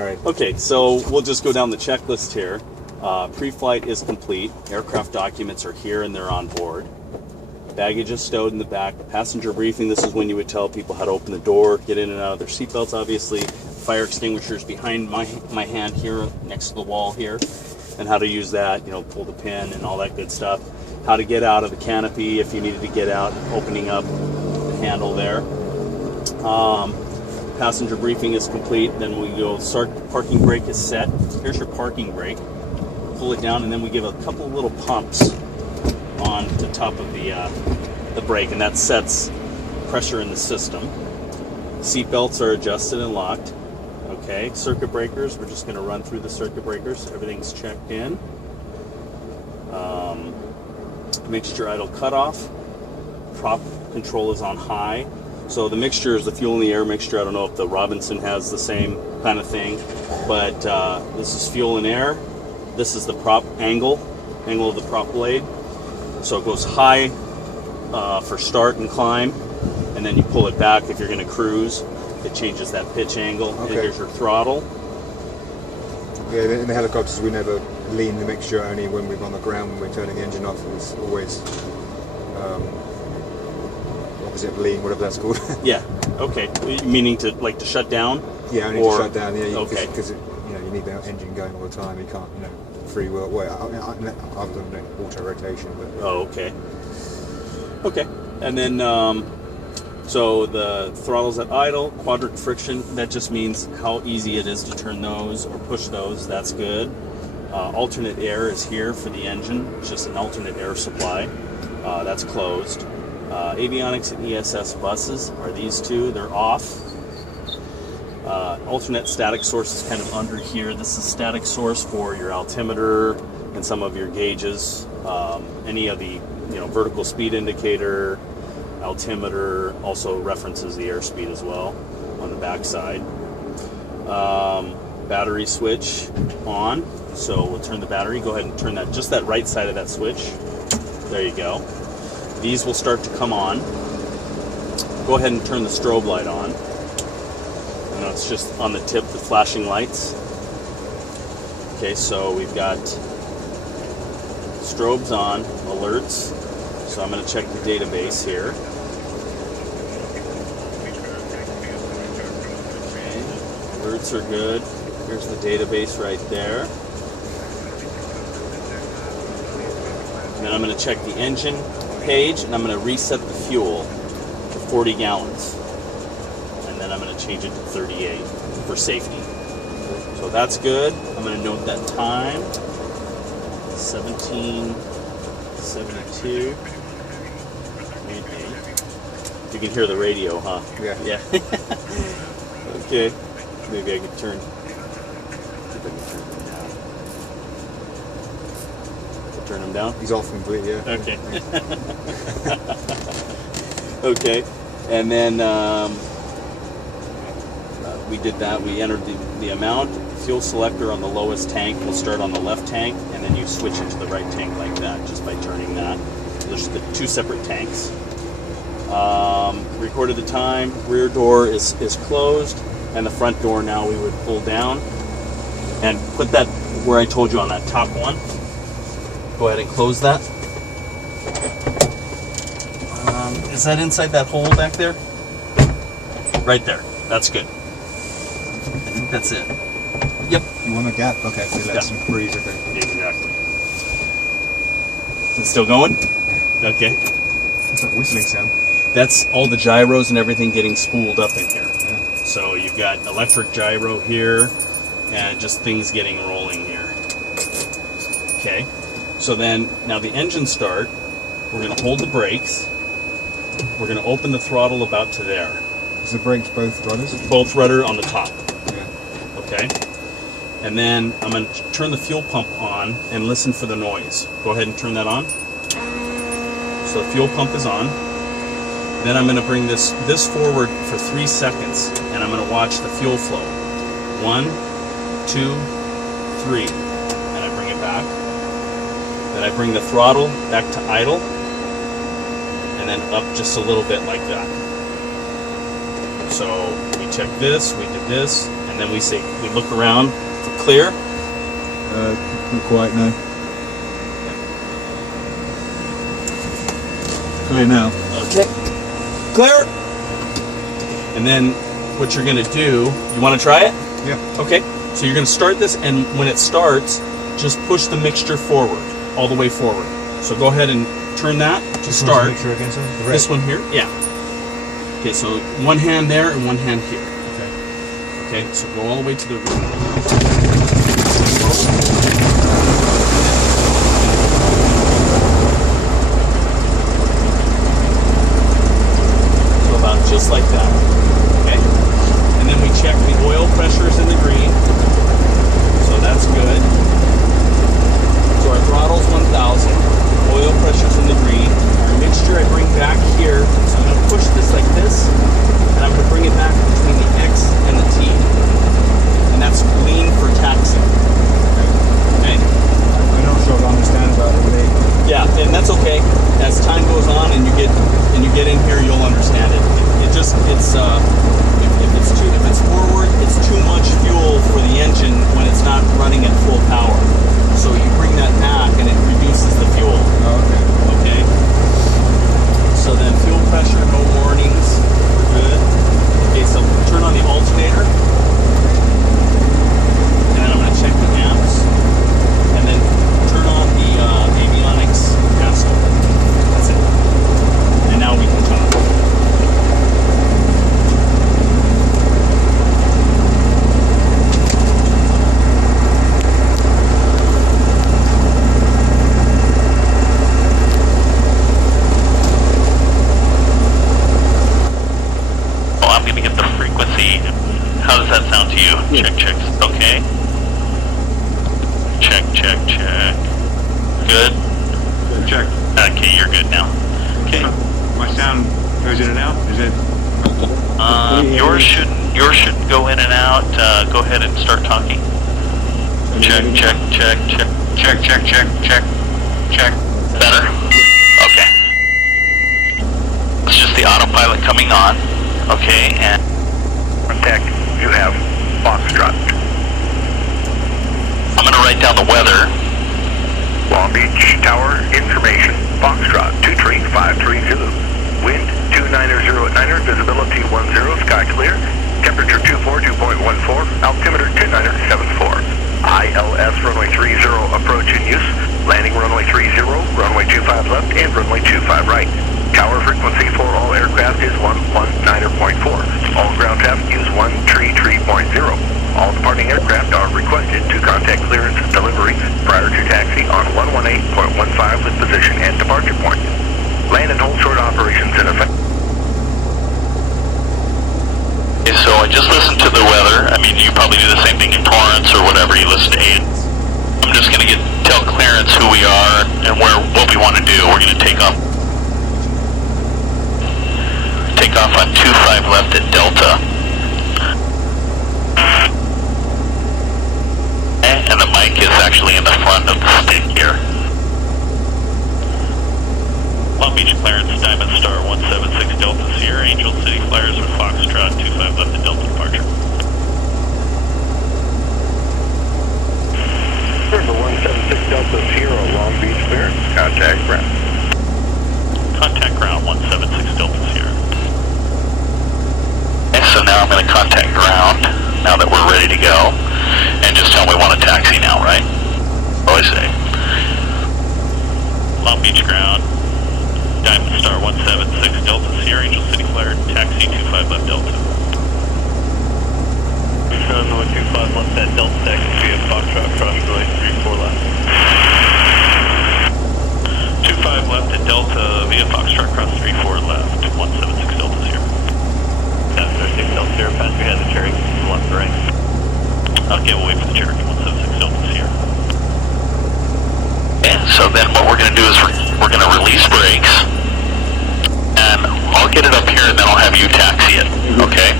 All right. Okay, so we'll just go down the checklist here. Pre-flight is complete. Aircraft documents are here and they're on board. Baggage is stowed in the back. Passenger briefing, this is when you would tell people how to open the door, get in and out of their seatbelts, obviously. Fire extinguishers behind my hand here, next to the wall here, and how to use that, you know, pull the pin and all that good stuff. How to get out of the canopy if you needed to get out, opening up the handle there. Passenger briefing is complete. Then we go start. Parking brake is set. Here's your parking brake. Pull it down, and then we give a couple of little pumps on the top of the brake, and that sets pressure in the system. Seat belts are adjusted and locked. Okay, circuit breakers. We're just going to run through the circuit breakers. Everything's checked in. Mixture idle cutoff. Prop control is on high. So the mixture is the fuel and the air mixture. I don't know if the Robinson has the same kind of thing, but this is fuel and air. This is the prop angle of the prop blade. So it goes high for start and climb, and then you pull it back if you're going to cruise. It changes that pitch angle. Okay. And here's your throttle. Yeah, in the helicopters we never lean the mixture, only when we're on the ground when we're turning the engine off. It's always opposite of lean, whatever that's called. Yeah. Okay. Meaning to shut down? Yeah, only to shut down. Yeah. Okay. Because you need the engine going all the time. You can't free wheel. Well, other than auto rotation. But. Oh, okay. Okay. And then so the throttle's at idle, quadrant friction. That just means how easy it is to turn those or push those. That's good. Alternate air is here for the engine. It's just an alternate air supply. That's closed. Avionics and ESS buses are these two. They're off. Alternate static source is kind of under here. This is static source for your altimeter and some of your gauges. Any of the vertical speed indicator, altimeter, also references the airspeed as well on the back side. Battery switch on. So we'll turn the battery. Go ahead and turn that, just that right side of that switch. There you go. These will start to come on. Go ahead and turn the strobe light on. And it's just on the tip, the flashing lights. Okay, so we've got strobes on, alerts. So I'm going to check the database here. Okay, alerts are good. Here's the database right there. And then I'm going to check the engine page, and I'm going to reset the fuel to 40 gallons. And then I'm going to change it to 38 for safety. So that's good. I'm going to note that time. 17:72. You can hear the radio, huh? Yeah. Yeah. Okay. Maybe I could turn. Turn him down? He's off completely, yeah. Okay. Okay. And then we did that. We entered the amount. Fuel selector on the lowest tank will start on the left tank, and then you switch it to the right tank like that, just by turning that. There's the two separate tanks. Recorded the time. Rear door is closed, and the front door now we would pull down and put that where I told you on that top one. Go ahead and close that. Is that inside that hole back there? Right there. That's good. I think that's it. Yep. You want a gap? Okay, so let some breeze. Okay. Exactly. It's still going? Okay. It's like whistling sound. That's all the gyros and everything getting spooled up in here. Yeah. So you've got electric gyro here, and just things getting rolling here. Okay. So then, now the engine start, we're going to hold the brakes. We're going to open the throttle about to there. Is the brakes both rudders? Both rudder on the top. Yeah. Okay. And then I'm going to turn the fuel pump on and listen for the noise. Go ahead and turn that on. So the fuel pump is on. Then I'm going to bring this forward for 3 seconds, and I'm going to watch the fuel flow. 1, 2, 3. And I bring it back. Then I bring the throttle back to idle, and then up just a little bit like that. So we check this, we did this, and And then we look around for clear. Not quite, no. Clear now. Okay. Clear. And then what you're going to do, you want to try it? Yeah. Okay. So you're going to start this, and when it starts, just push the mixture forward, all the way forward. So go ahead and turn that to start. Mixture again, sir? The red? This one here? Yeah. Okay, so one hand there and one hand here. Okay. Okay, so go all the way to the so about just like that. Okay? And then we check the oil pressures in the green. So that's good. So our throttle's 1,000. Oil pressure's in the green. Our mixture I bring back here. So I'm going to push this like this, and I'm going to bring it back between the X and the T. And that's lean for taxi. Okay? I'm not sure I understand about it really. Yeah, and that's okay. As time goes on and you get in here, you'll understand it. If it's forward, it's too much fuel for the engine when it's not running at full power. So you bring that back and it reduces the fuel. Oh, okay. Okay. So then fuel pressure, no warnings. We're good. Okay, so turn on the alternator. And then I'm going to check the amps. And then turn on the avionics gas stove. That's it. And now we can talk. Check, check. Okay. Check, check, check. Good? Check. Okay, you're good now. Okay. My sound goes in and out? Is it? Yours shouldn't go in and out. Go ahead and start talking. Check, check, check, check. Check, check, check, check, check. Better? Okay. It's just the autopilot coming on. Okay, and Contact, you have Foxtrot. I'm going to write down the weather. Long Beach Tower, information. Foxtrot, 23530. Wind, 290 at 9er. Visibility 10, sky clear. Temperature 242.14. Altimeter 29074. ILS runway 30, approach in use. Landing runway 30, runway 25 left, and runway 25 right. Tower frequency for all aircraft is 119.4. All ground traffic use 133.0. All departing aircraft are requested to contact clearance delivery prior to taxi on 118.15 with position and departure point. Land and hold short operations in effect. Okay, so I just listened to the weather. I mean, you probably do the same thing in Torrance or whatever. You listen to it. I'm just going to tell clearance who we are and what we want to do. We're going to take off on 25 left at Delta. And the mic is actually in the front of the stick here. Long Beach clearance, Diamond Star 176 Delta Sierra, Angel City Flyers with Foxtrot 25 left at Delta departure. River 176 Delta Sierra, Long Beach clearance. Contact ground. Contact ground 176 Delta Sierra. And so now I'm going to contact ground, now that we're ready to go, and just tell them we want a taxi now, right? What do I say? Long Beach ground, Diamond Star 176 Delta Sierra, Angel City Flyer, taxi 25 left Delta. Runway 25 left at Delta, taxi via Foxtrot, cross runway 34 left. 25 left at Delta via Foxtrot, cross 34 left, 176 Delta Sierra. 736 Delta Sierra, passenger has a Cherokee from left to right. Okay, we'll wait for the Cherokee 176 Delta Sierra. And so then what we're going to do is we're going to release brakes, and I'll get it up here and then I'll have you taxi it, okay?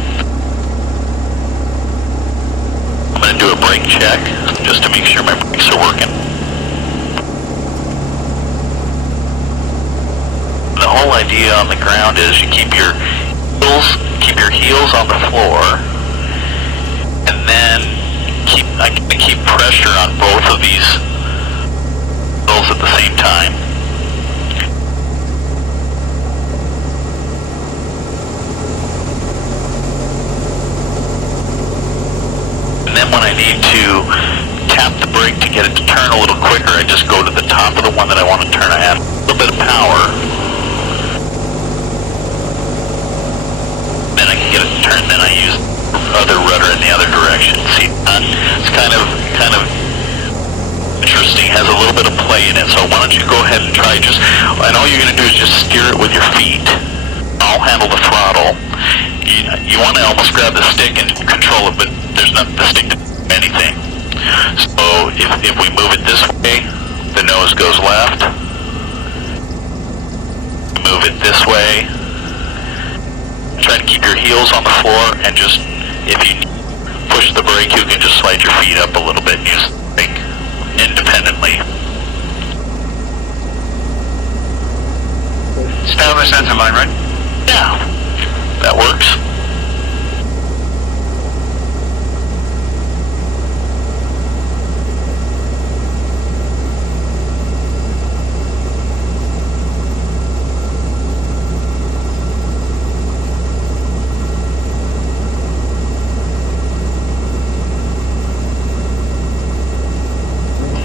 I'm going to do a brake check just to make sure my brakes are working. The whole idea on the ground is you keep your heels on the floor, and then I can keep pressure on both of these bills at the same time. And then when I need to tap the brake to get it to turn a little quicker, I just go to the top of the one that I want to turn. I add a little bit of power. Then I can get it to turn. Then I use other rudder in the other direction. See, it's kind of interesting. Has a little bit of play in it. So why don't you go ahead and try and all you're going to do is just steer it with your feet. I'll handle the throttle. You want to almost grab the stick and control it, but there's not the stick to do anything. So if we move it this way, the nose goes left. Move it this way. Try to keep your heels on the floor, and just, if you push the brake, you can just slide your feet up a little bit and use the brake independently. Stay on the center line, right? Yeah, that works.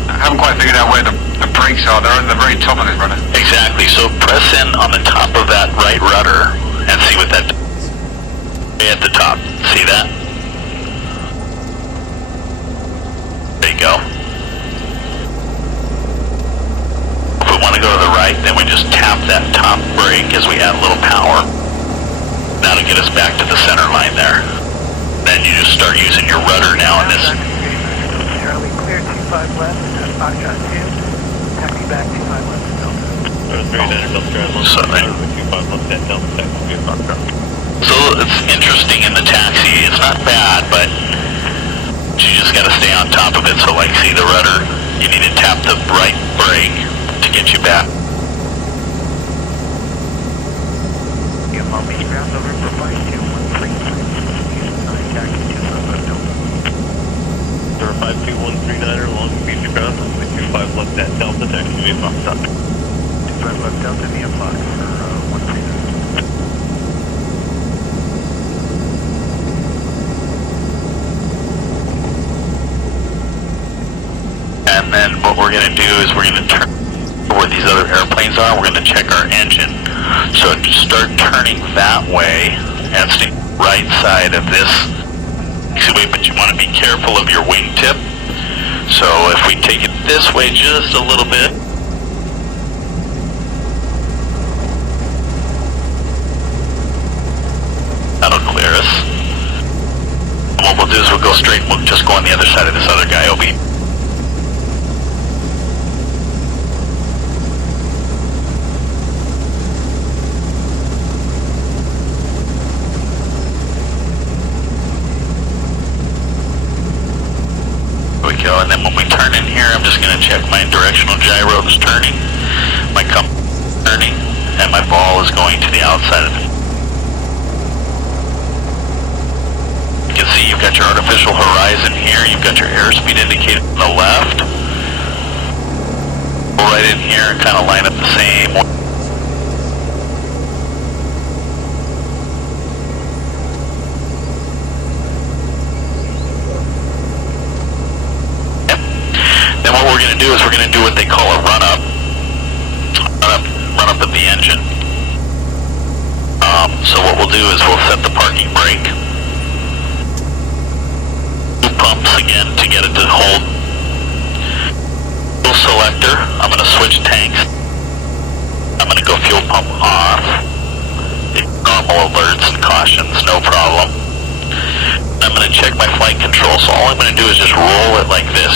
I haven't quite figured out where the brakes are. They're at the very top of this rudder. Exactly, so press in on the top of that right rudder and see what that does. At the top, see that? There you go. If we want to go to the right, then we just tap that top brake as we add a little power. That'll get us back to the center line there. Then you just start using your rudder now in this. Charlie, clear 25 left, Foxtrot 2, taxi back 25 left, Delta. 39 Delta, so then, 25 left, that Delta, taxi, Foxtrot. so it's interesting in the taxi. It's not bad, but you just got to stay on top of it. So like, see the rudder, you need to tap the right brake to get you back. Yeah, Long Beach ground over for 5213, taxi 25 left, Delta. 52139er, Long Beach ground, 25 left at Delta, taxi via Foxtrot. 25 left, Delta via Fox for 139. And then what we're going to do is we're going to turn where these other airplanes are. We're going to check our engine. So just start turning that way and stay right side of this taxiway, but you want to be careful of your wingtip. So if we take it this way just a little bit, that'll clear us. And what we'll do is we'll go straight, we'll just go on the other side of this other guy. It'll be go, and then when we turn in here, I'm just going to check my directional gyro is turning, my compass is turning, and my ball is going to the outside of it. You can see you've got your artificial horizon here, you've got your airspeed indicator on the left. Go right in here and kind of line up the same way. What we're going to do is we're going to do what they call a run up of the engine. So what we'll do is we'll set the parking brake, two pumps again to get it to hold. Fuel selector, I'm going to switch tanks. I'm going to go fuel pump off. Normal alerts and cautions, no problem. I'm going to check my flight control, so all I'm going to do is just roll it like this.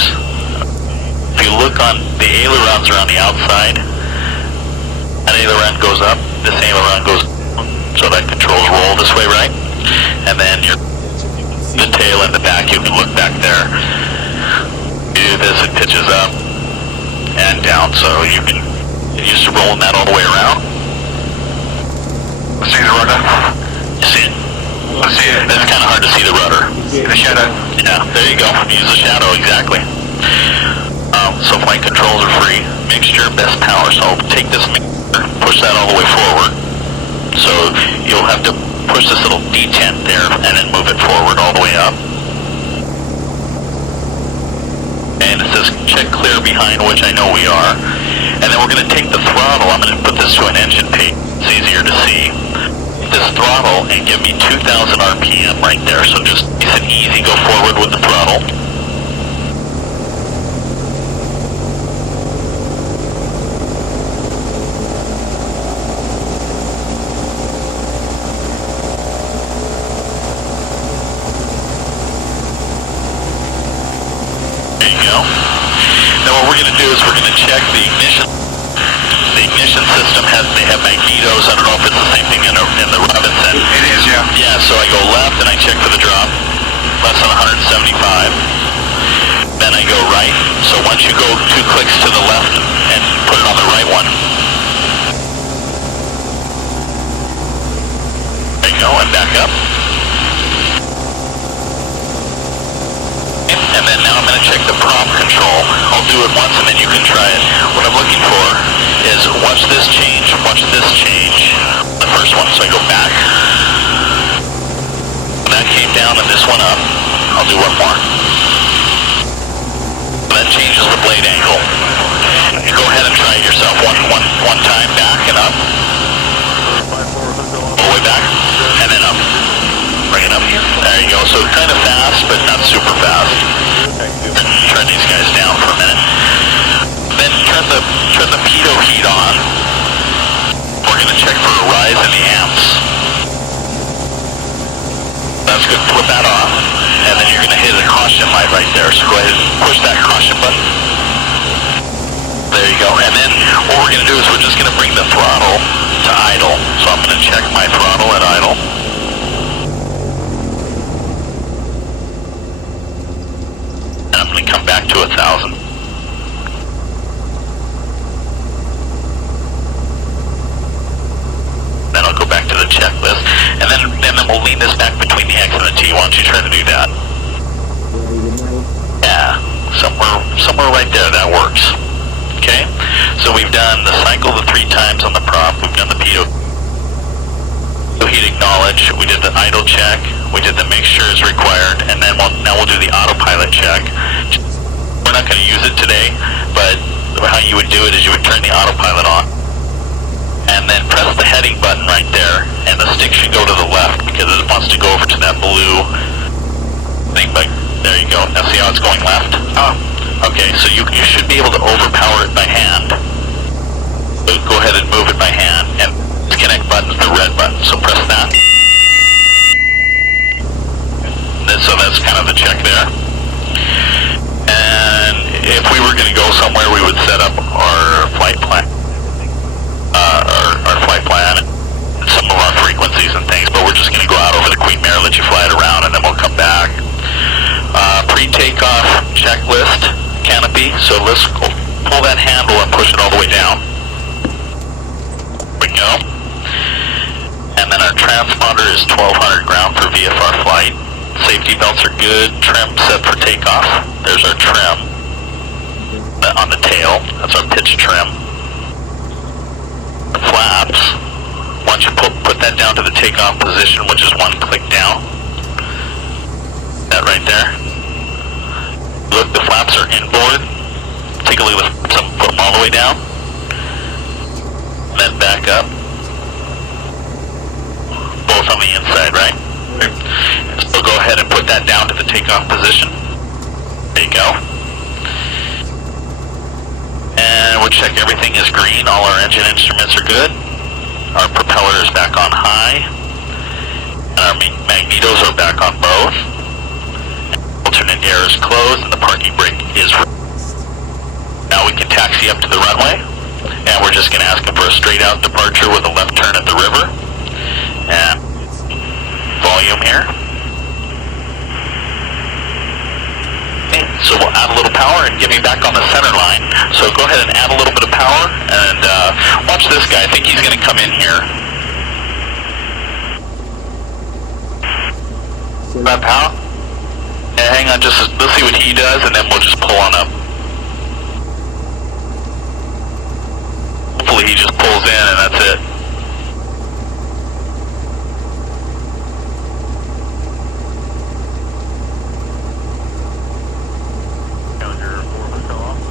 If you look on the ailerons are on the outside, that aileron goes up, this aileron goes down, so that controls roll this way, right? And then the tail and the back, you can look back there. You do this, it pitches up and down, so you can get used to rolling that all the way around. See the rudder? You see it? see it. It's kind of hard to see the rudder. The shadow. Yeah, there you go. Use the shadow, exactly. So flight controls are free. Mixture, best power. So I'll take this mixture, push that all the way forward. So you'll have to push this little detent there and then move it forward all the way up. And it says check clear behind, which I know we are. And then we're going to take the throttle. I'm going to put this to an engine page. It's easier to see. This throttle and give me 2,000 RPM right there. So just nice and easy, go forward with the throttle. There you go. Now what we're going to do is we're going to check the ignition. The ignition system they have magnetos. I don't know if it's the same thing in the Robinson. It is, yeah. Yeah, so I go left and I check for the drop. Less than 175. Then I go right. So once you go 2 clicks to the left and put it on the right one. There you go, and back up. And then now I'm going to check the prop control. I'll do it once and then you can try it. What I'm looking for is watch this change, the first one, so I go back. That came down and this one up. I'll do one more. That changes the blade angle. You go ahead and try it yourself. One time, back and up. All the way back, and then up. Bring it up. There you go. So kind of fast, but not super fast. Turn these guys down for a minute. Then turn the pitot heat on. We're going to check for a rise in the amps. That's good. Flip that off. And then you're going to hit a caution light right there. So go ahead and push that caution button. There you go. And then what we're going to do is we're just going to bring the throttle to idle. So I'm going to check my throttle at idle. And I'm going to come back to 1,000. Then I'll go back to the checklist, and then we'll lean this back between the X and the T. Why don't you try to do that? Yeah, somewhere right there. That works. Okay. So we've done the cycle the 3 times on the prop. We've done the pitot heat acknowledge. We did the idle check. We did the make sure is required, and then now we'll do the autopilot check. We're not going to use it today, but how you would do it is you would turn the autopilot on. And then press the heading button right there, and the stick should go to the left because it wants to go over to that blue thing. But there you go. Now see how it's going left? Oh, okay. So you should be able to overpower it by hand. So go ahead and move it by hand, and disconnect button's the red button. So press that. And so that's kind of the check there. And if we were going to go somewhere, we would set up our flight plan. Our flight plan, some of our frequencies and things, but we're just going to go out over the Queen Mare, let you fly it around, and then we'll come back. Pre-takeoff checklist canopy, so let's pull that handle and push it all the way down. There we go. And then our transponder is 1200 ground for VFR flight. Safety belts are good, trim set for takeoff. There's our trim on the tail, that's our pitch trim. Flaps, once you put that down to the takeoff position, which is 1 click down, that right there. Look, the flaps are inboard. Take a look at them, put them all the way down. Then back up. Both on the inside, right? So go ahead and put that down to the takeoff position. There you go. And we'll check everything is green. All our engine instruments are good. Our propeller is back on high. And our magnetos are back on both. Alternate air is closed and the parking brake is released. Now we can taxi up to the runway. And we're just going to ask them for a straight out departure with a left turn at the river. And volume here. So we'll add a little power and get me back on the center line. So go ahead and add a little bit of power and watch this guy. I think he's going to come in here. Left how? Yeah, hang on, let's see what he does, and then we'll just pull on up. Hopefully he just pulls in, and that's it.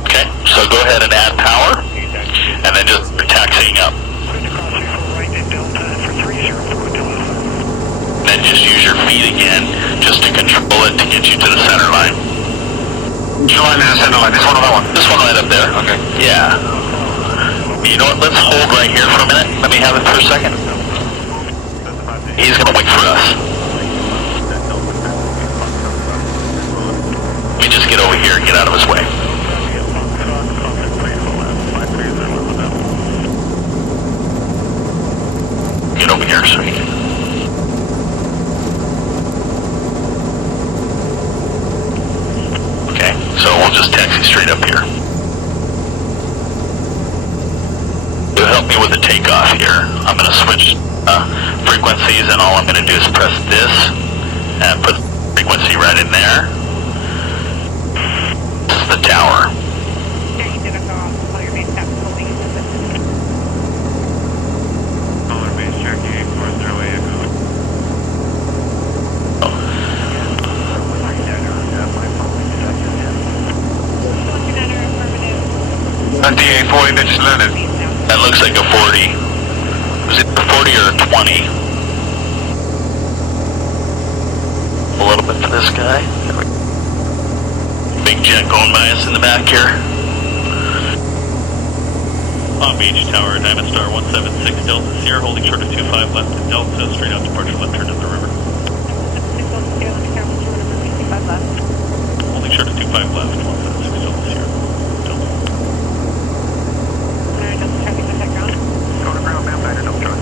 Okay, so go ahead and add power, and then just taxiing up. Then just use your feet again, just to control it to get you to the center line. Which line is the center line? This one or that one? This one right up there. Okay. Yeah. You know what, let's hold right here for a minute. Let me have it for a second. He's gonna wait for us. Let me just get over here and get out of his way. Get over here so he can... Okay, so we'll just taxi straight up here. It'll help me with the takeoff here. I'm going to switch frequencies, and all I'm going to do is press this and put frequency right in there. This is the tower. DA 40 that just landed. That looks like a 40. Was it a 40 or a 20? A little bit for this guy. Big jet going by us in the back here. Palm Beach Tower, Diamond Star 176 Delta Sierra, holding short of 25 left to Delta, straight out departure left turn into the river. Holding short of 25 left, 176 Delta Sierra. Go to ground, ma'am, Diner, don't join.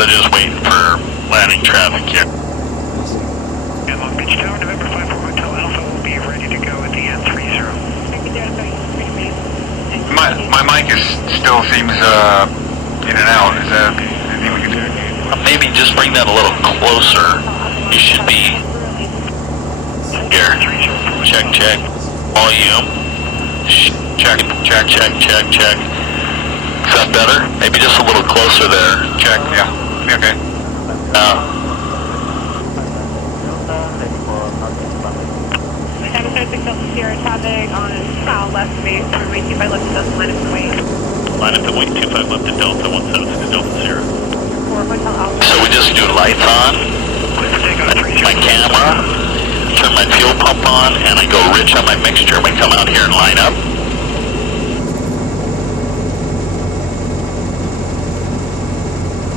They're just waiting for landing traffic here. And Long Beach Tower, November 54 Hotel Alpha will be ready to go at the end 30. My mic still seems in and out. Is there anything we can do? Maybe just bring that a little closer. You should be here. Check. Volume. Check. Is that better? Maybe just a little closer there. Check, yeah. Okay. Sierra traffic on left base, runway 25 left to Delta, line up and wait. Line up and wait, 25 left to Delta, 176 Delta Sierra. 4 Hotel Alpha. So we just do lights on, my camera, turn my fuel pump on, and I go rich on my mixture, and we come out here and line up.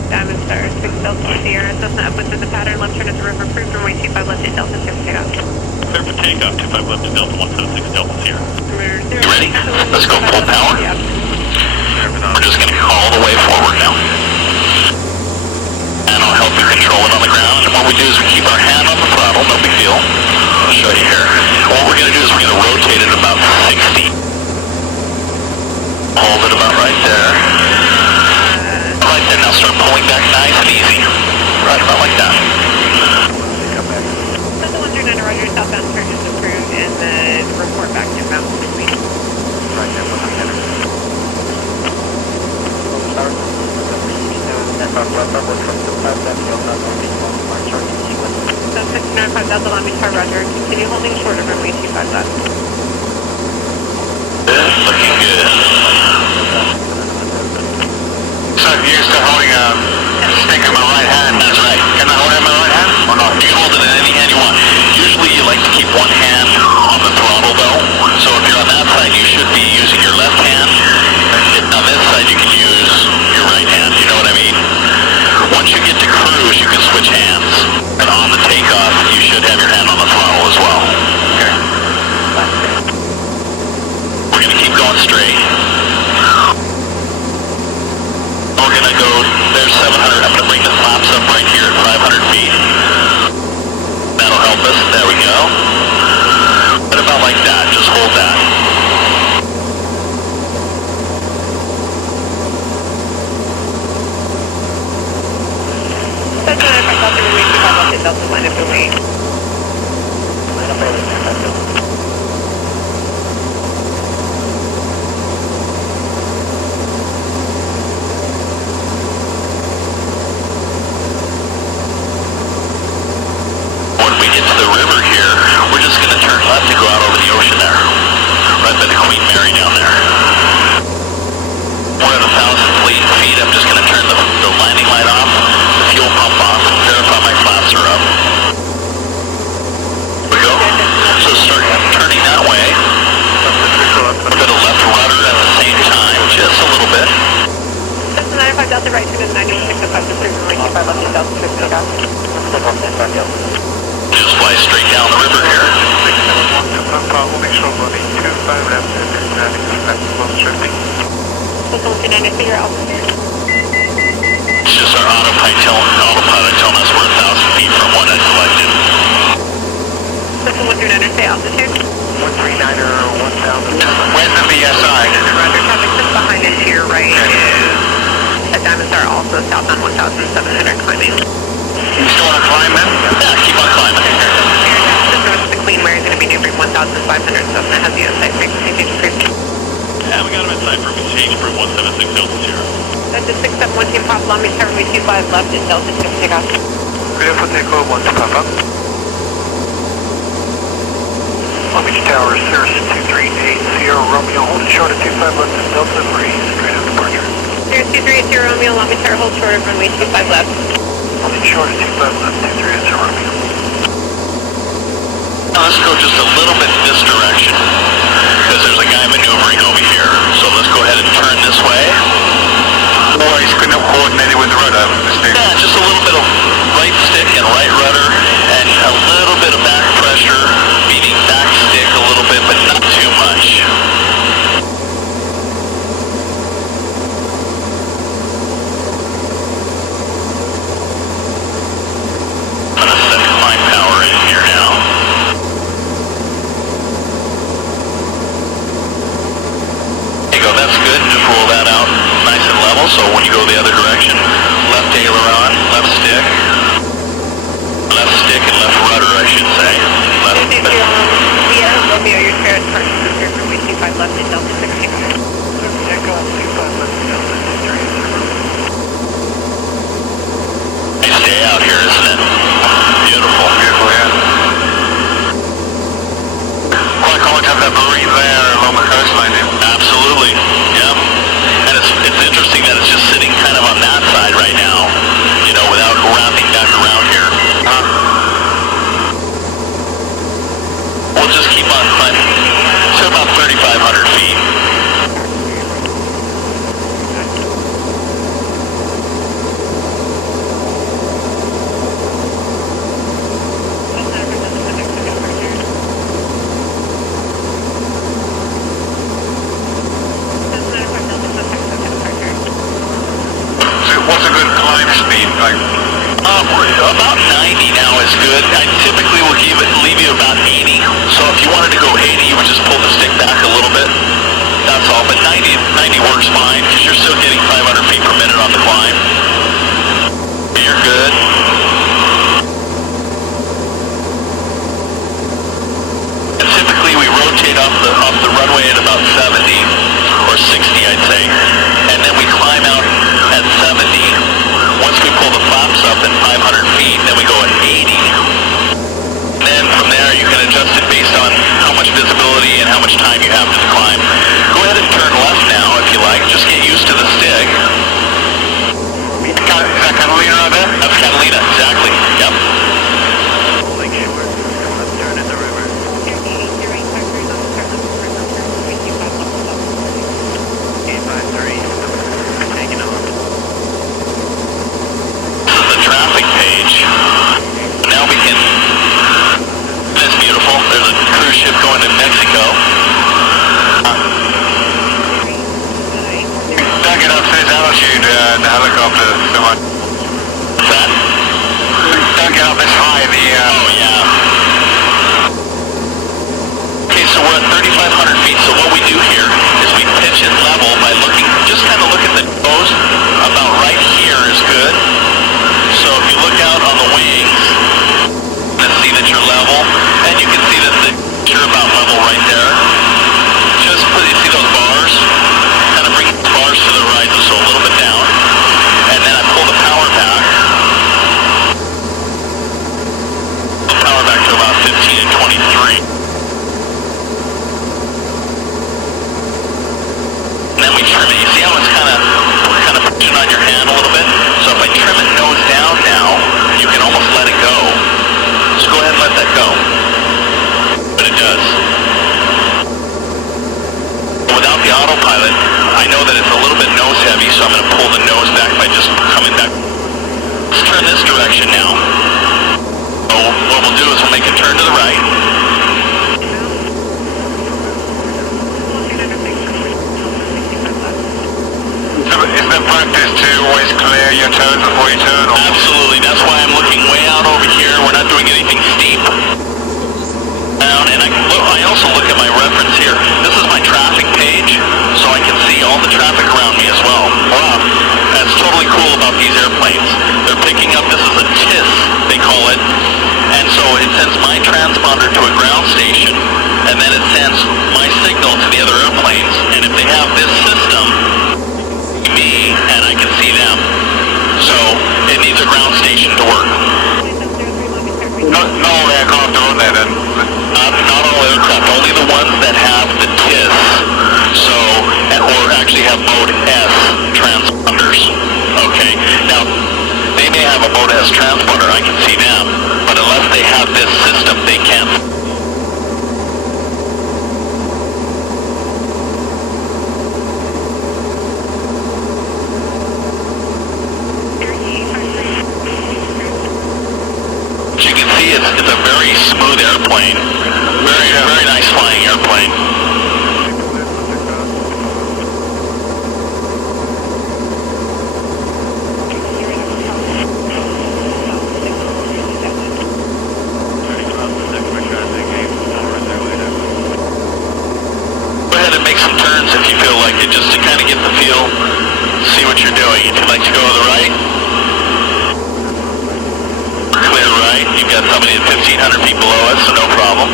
Diamond Star 6 Delta Sierra, Cessna up within the pattern, left turn at the river, approved, runway 25 left to Delta, clear for takeoff. Clear for takeoff, 25 left to Delta, 176 Delta Sierra. You ready? Let's go full power. Yep. We're just going to go all the way forward now. And I'll help you control it on the ground. And what we do is we keep our hand on the throttle, no big deal. I'll show you here. What we're going to do is we're going to rotate it about 60. Hold it about right there. Right there, now start pulling back nice and easy. Right about like that. Delta 139, Roger, southbound turn is approved, and then report back to Mountain Between. Roger, 100. So 695 Delta, Long Beach Tower, Roger. Continue holding short of runway 25 left. Looking good. So you're still holding a stick in my right hand. That's right. Can I hold it in my right hand or not? You can hold it in any hand you want. Usually you like to keep one hand on the throttle though. So if you're on that side, you should be using your left hand. If on this side, you can use your right hand. You know what I mean? Once you get to cruise, you can switch hands. And on the takeoff, you should have your hand on the throttle as well. Okay. We're going to keep going straight. We're going to go, there's 700. I'm going to bring the flaps up right here at 500 feet. That'll help us. There we go. What about like that? Just hold that. That's not if I thought they were waiting for us to Delta line up the way. When we get to the river here, we're just going to turn left to go out over the ocean there. Right by the Queen Mary down there. We're at 1,000 feet. I'm just going to turn the landing light off, the fuel pump off, verify my flaps are up. Here we go. So start turning that way. A bit of left rudder at the same time, just a little bit. That's the 95 Delta right to the 9605 to 3 runway 25 left to Delta 6 takeoff. Just fly straight down the river here. Make sure running 25 left and 96 close shifting. So 290 figure altitude. It's just our autopilot telling us we're 1,000 feet from what I selected. That's 139 say altitude. 139er 1000. Where's the BSI? Roger, traffic just behind us here, right, is at Diamond Star, also south on 1,700 climbing. You still want to climb then? Yeah, keep on climbing. Just notice the Queen Mary is going to be neighboring 1,500, so it has the inside frequency change approved. Yeah, we got him inside for change for 176 Delta Sierra. That's a 671 team pop, Long Beach Tower, runway 25 left in Delta 6 takeoff. Clear for takeoff, 1 to pop up. Long Beach Tower, Cirrus 2380 Romeo, hold it short at 25 left in Delta 3, straight out departure. Cirrus 2380 Romeo, Long Beach Tower, hold short of runway 25 left. Hold it short at 25 left, 2380 Romeo. Now let's go just a little bit this direction, because there's a guy maneuvering over here. So let's go ahead and turn this way. Or he's going to coordinate it with the rudder. Yeah, just a little bit of right stick and right rudder, and a little bit of back pressure, meaning back stick a little bit, but not too much. I'm going to set climb power in here now. There you go, that's good. Just roll that out nice and level, so when you go the other direction, left aileron, left stick and left rudder, I should say. Left. Romeo, your Cirrus purchase is runway 25 left in Delta 6 takeoff. Takeoff, 25 left in Delta 6 Nice day out here, isn't it? Beautiful. Beautiful, yeah. Well, I can't have that marine there along the coastline. Absolutely. Yep. And it's interesting that it's just sitting kind of on that side right now, you know, without wrapping back around here. We'll just keep on climbing to about 3,500 feet. So what's a good climb speed? Like, About 90 now is good. I typically will leave you about 80. So if you wanted to go 80, you would just pull the stick back a little bit. That's all. But 90 works fine because you're still getting 500 feet per minute on the climb. You're good. And typically we rotate off the runway at about 70 or 60, I'd say. And then we climb out at 70. Once we pull the flaps up at 500 feet, then we go at 80. And then from there, you can adjust it based on how much visibility and how much time you have to climb. Go ahead and turn left now if you like. Just get used to the stick. ship going to Mexico. Don't get up to this altitude, the helicopter, so much. What's that? Don't get up this high, Oh, yeah. Okay, so we're at 3,500 feet, so what we do here is we pitch it level by looking, just kind of look at the nose. About right here is good. So if you look out on the wings, you can see that you're level, and you can see that you're about level right there. Just put, you see those bars? Kind of bring the bars to the right, so a little bit down. And then I pull the power back. The power back to about 15 and 23. And then we trim it. You see how it's kind of pushing on your hand a little bit? So if I trim it nose down now, you can almost let it go. Just go ahead and let that go. But it does. Without the autopilot, I know that it's a little bit nose heavy, so I'm going to pull the nose back by just coming back. Let's turn this direction now. So what we'll do is we'll make a turn to the right. Is the practice to always clear your turns before you turn? Or? Absolutely. That's why I'm looking way out over here. We're not doing anything steep. Down, and I also look at my reference here. This is my traffic page, so I can see all the traffic around me as well. Wow. That's totally cool about these airplanes. They're picking up, this is a TIS, they call it. And so it sends my transponder to a ground station, and then it sends my signal to the other airplanes. And if they have this system, me and I can see them. So it needs a ground station to work. No aircraft are on there then? Not all aircraft, only the ones that have the TIS. So, or actually have mode S transponders. Okay, now they may have a mode S transponder, I can see them, but unless they have this system, they can't. As you can see, it's a very smooth airplane. Very nice flying airplane. Go ahead and make some turns if you feel like it, just to kind of get the feel, see what you're doing. If you'd like to go to the right, clear right. You've got somebody at 1,500 feet below us, so no problem.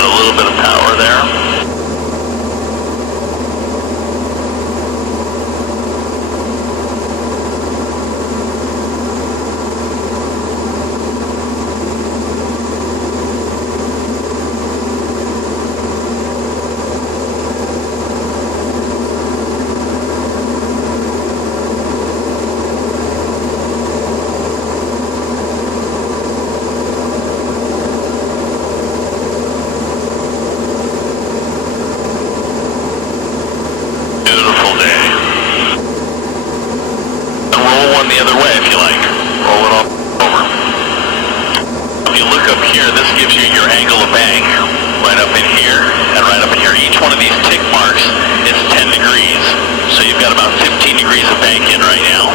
A little bit of power there. The other way if you like. Roll it off over. If you look up here, this gives you your angle of bank. Right up in here and right up in here. Each one of these tick marks is 10 degrees. So you've got about 15 degrees of bank in right now.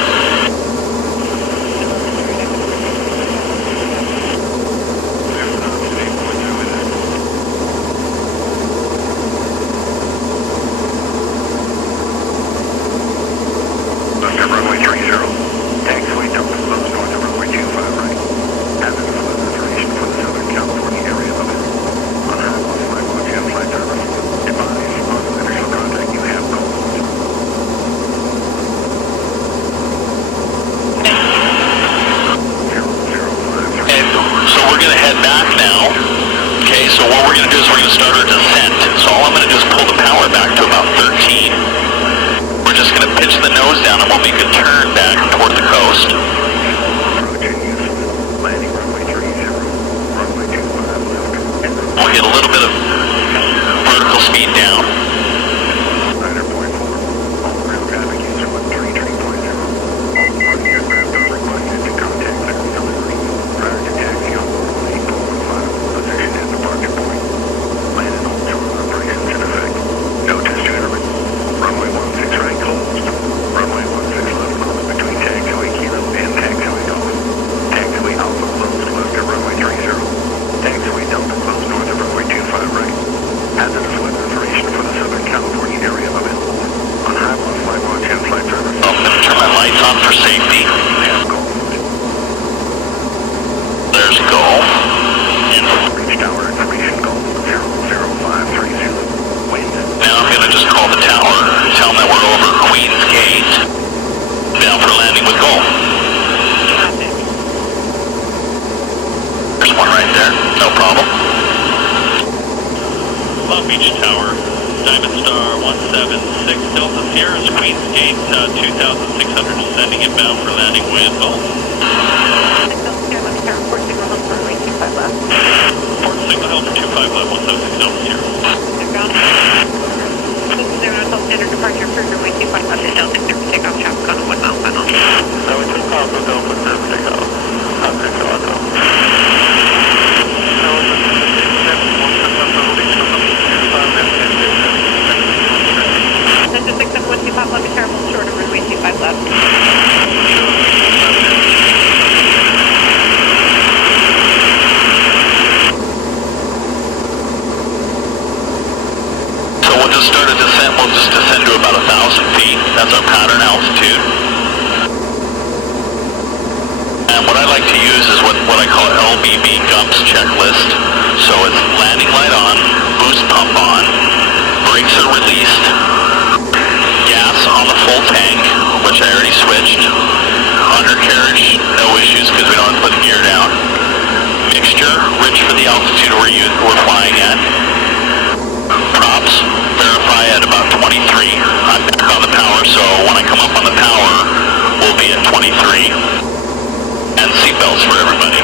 Runway 30. Taxiway Delta close north of runway 25 right. Hazard flight information for the Southern California area limit. On high flight mode, flight driver. Advise. Hazardous weather information for the Southern California area available. On high bluff, flight watch and flight service. I'm going to turn my lights on for safety. You have Gulf. There's Gulf. Reach tower information, Gulf 00530. Wind. Now I'm going to just call the tower, tell them that we're over Queens Gate, down for landing with Gulf. There's one right there, no problem. Long Beach Tower, Diamond Star 176 Delta Sierra, Queens Gate 2600, descending inbound for landing with Gulf. Port signal held for runway 25 left. Port signal held for 25 left, 176 Delta Sierra. Inbound. This is 0 South Standard departure for runway 25 left and Delta clear for takeoff, traffic on a 1 mile final. Runway 25 left, Delta clear for takeoff. Center 67125 left, be careful, short of runway 25 left. So we'll just start a descent, we'll just descend to about 1,000 feet. That's our pattern altitude. And what I like to use is what I call LBB GUMPS checklist. So it's landing light on, boost pump on, brakes are released, gas on the full tank, which I already switched, undercarriage, no issues because we don't have to put the gear down, mixture, rich for the altitude we're flying at, props, verify at about 23. I'm back on the power, so when I come up on the power, we'll be at 23. And seatbelts for everybody.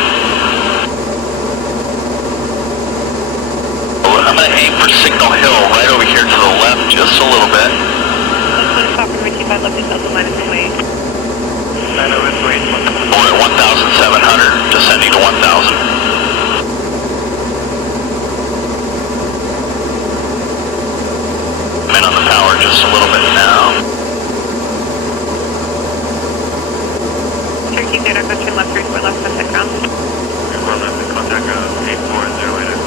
I'm going to aim for Signal Hill right over here to the left just a little bit. Stop runway 25 left and Delta minus weight. We're at 1,700, descending to 1,000. I'm in on the power just a little bit now. Cherokee Zeta, question left 34 left, contact ground. Contact ground 8408.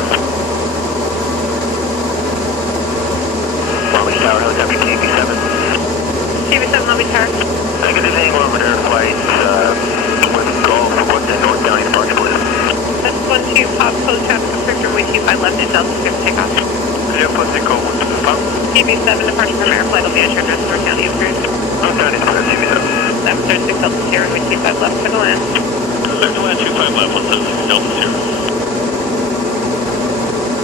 Long Beach Tower, helicopter KB7. KB7, Long Beach Tower. Negative angle over there, flight with Gulf. What's the north bound departure, please? That's 12 pop, close traffic, approach runway 25 left and Delta clear for takeoff. Zero plus echo 1 to the pump. KB7, departure from air flight will be entered rest North County approved. North County approved, CB7. 736 Delta Sierra, runway 25 left, for the land. Clear to land 25 left, 176 Delta Sierra.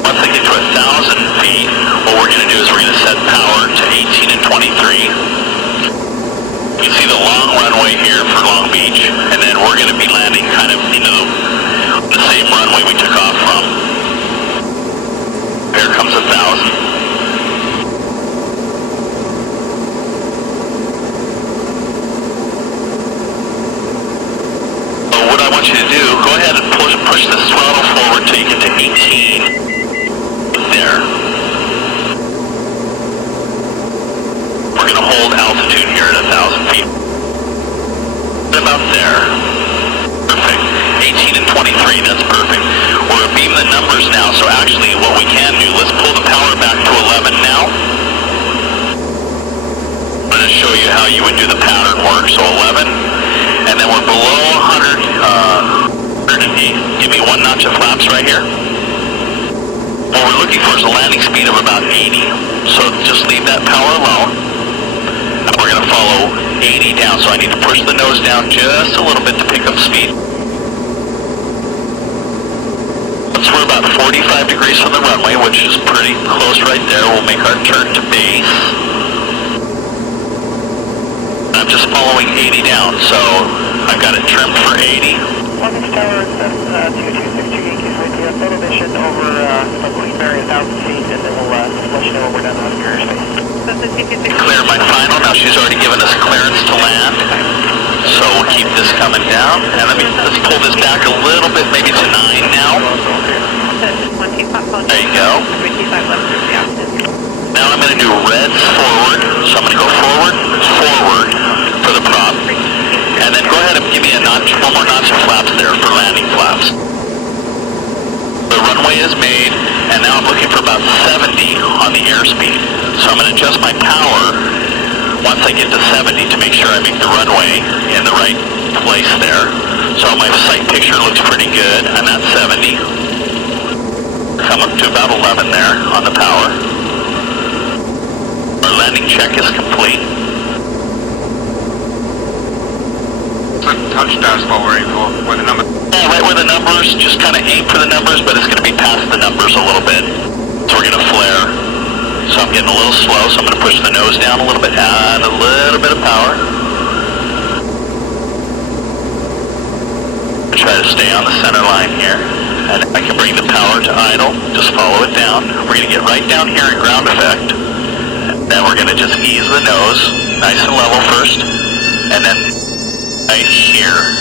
Once I get to 1,000 feet, what we're going to do is we're going to set power to 18 and 23. You see the long runway here for Long Beach, and then we're going to be landing kind of into the same runway we took off from. Here comes 1,000. Want you to do, go ahead and push the throttle forward till you get to 18. There. We're going to hold altitude here at 1,000 feet. About there. Perfect. 18 and 23, that's perfect. We're going to beam the numbers now, so actually what we can do, let's pull the power back to 11 now. I'm going to show you how you would do the pattern work. So 11, and then we're below 100. Give me 1 notch of flaps right here. What we're looking for is a landing speed of about 80. So just leave that power alone. And we're going to follow 80 down. So I need to push the nose down just a little bit to pick up speed. Once we're about 45 degrees from the runway, which is pretty close right there, we'll make our turn to base. I'm just following 80 down, so I've got it trimmed for 80. Long Beach Tower, 2262 Yankees with you. Full mission over Queen Mary, 1,000 feet, and then we'll let you know when we're done on the airspace. Clear my final. Now she's already given us clearance to land. So we'll keep this coming down. And let's pull this back a little bit, maybe to 9 now. There you go. Now I'm going to do reds forward. So I'm going to go forward for the prop. And then go ahead and give me a notch, 1 more notch of flaps there for landing flaps. The runway is made, and now I'm looking for about 70 on the airspeed. So I'm going to adjust my power once I get to 70 to make sure I make the runway in the right place there. So my sight picture looks pretty good. I'm at 70. Come up to about 11 there on the power. Our landing check is complete. Touchdown's what we're aiming for, where the number... Yeah, right where the numbers, just kind of aim for the numbers, but it's going to be past the numbers a little bit. So we're going to flare. So I'm getting a little slow, so I'm going to push the nose down a little bit, add a little bit of power. Try to stay on the center line here. And I can bring the power to idle, just follow it down. We're going to get right down here at ground effect. Then we're going to just ease the nose, nice and level first. And then right here.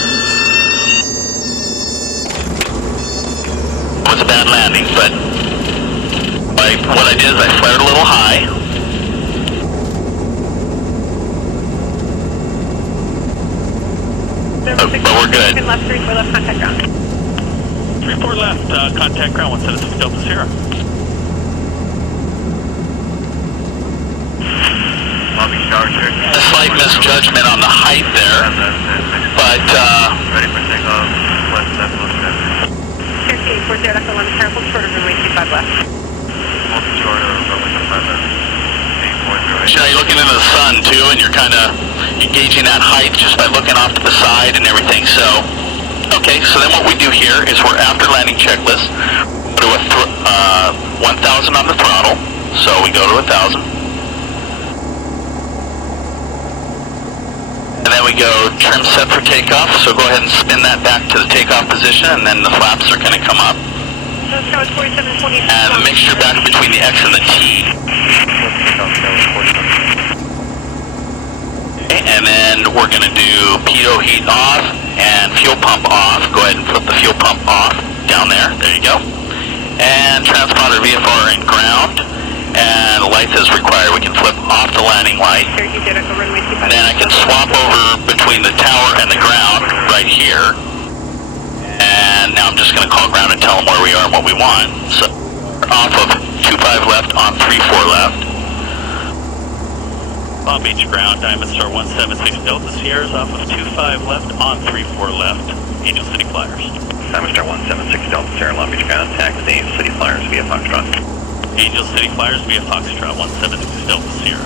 It was a bad landing, but what I did is I flared a little high. But we're good. Left 34 left, contact ground. 34 left, contact ground, 176 Delta Sierra. A slight misjudgment on the height there, but ready for takeoff, left, Cherokee 840 Delta 1, careful, short of runway 25 left. short of runway 25 left, 840. you're looking into the sun too, and you're kind of gauging that height just by looking off to the side and everything. So, okay, so then what we do here is we're after landing checklist. Go to 1,000 on the throttle, so we go to 1,000. And then we go trim set for takeoff, so go ahead and spin that back to the takeoff position, and then the flaps are going to come up. And the mixture back between the X and the T. Okay, and then we're going to do pitot heat off and fuel pump off. Go ahead and flip the fuel pump off down there. There you go. And transponder VFR in ground. And the lights as required. We can flip off the landing light. And then I can swap over between the tower and the ground right here. And now I'm just going to call ground and tell them where we are and what we want. So off of 25 left on 34 left. Palm Beach ground, Diamond Star 176 Delta Sierras off of 25 left on 34 left. Angel City Flyers. Diamond Star 176 Delta Sierra, Long Beach ground, taxi Angel City Flyers via Foxtrot. Angel City Flyers via Foxtrot 176 Delta Sierra.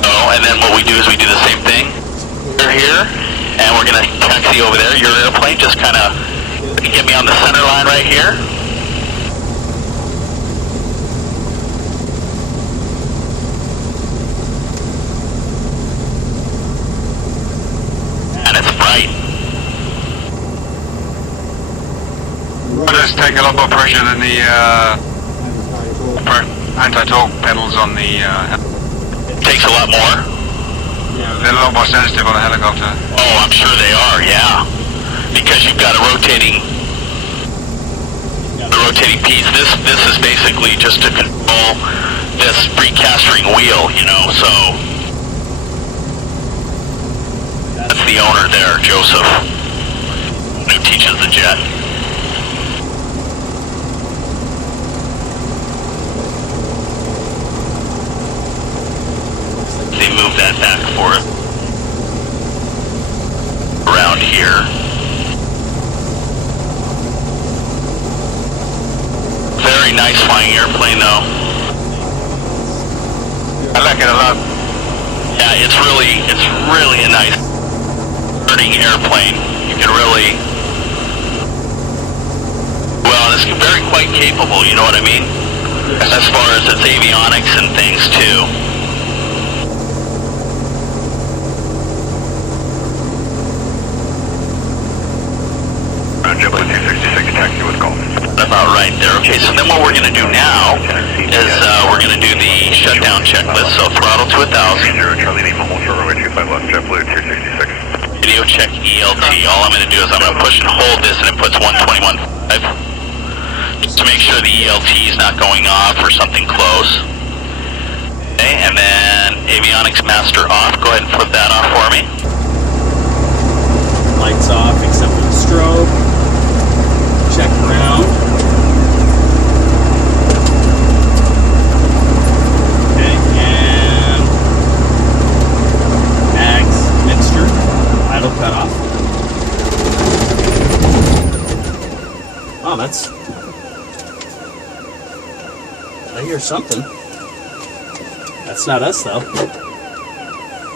Oh, and then what we do is we do the same thing. We're here, and we're going to taxi over there. Your airplane just kind of get me on the center line right here. And it's bright. Does take a lot more pressure than the anti-torque pedals on the... Takes a lot more. They're a lot more sensitive on a helicopter. Oh, I'm sure they are, yeah. Because you've got a rotating piece. This is basically just to control this precastering wheel, you know, so that's the owner there, Joseph, who teaches the jet. They move that back for it around here. Very nice flying airplane though. I like it a lot. Yeah, it's really a nice birding airplane. You can really, well, it's very quite capable, you know what I mean? As far as its avionics and things too. JetBlue 266, taxi with call. About right there. Okay, so then what we're going to do now is we're going to do the shutdown checklist. So throttle to 1,000. 0 Charlie Lima, hold short runway 25 left, JetBlue 266. Video check ELT. All I'm going to do is I'm going to push and hold this, and it puts 121.5. Just to make sure the ELT is not going off or something close. Okay, and then avionics master off. Go ahead and flip that off for me. Lights off except for the strobe. Check ground. something. That's not us, though.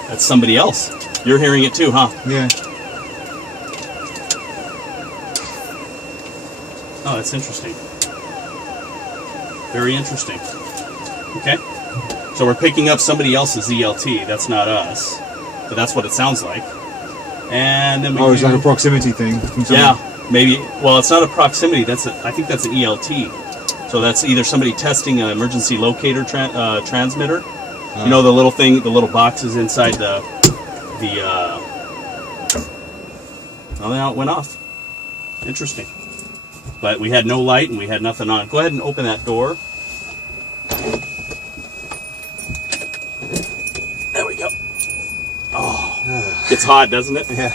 That's somebody else. You're hearing it too, huh? Yeah. Oh, that's interesting. Very interesting. Okay. So we're picking up somebody else's ELT. That's not us. But that's what it sounds like. And then we Oh, it's like a proximity thing. From somebody. Yeah, maybe. Well, it's not a proximity. I think that's an ELT. So that's either somebody testing an emergency locator transmitter. You know, the little thing, the little boxes inside the oh, now it went off. Interesting. But we had no light and we had nothing on. Go ahead and open that door. There we go. Oh, it's hot, doesn't it? Yeah.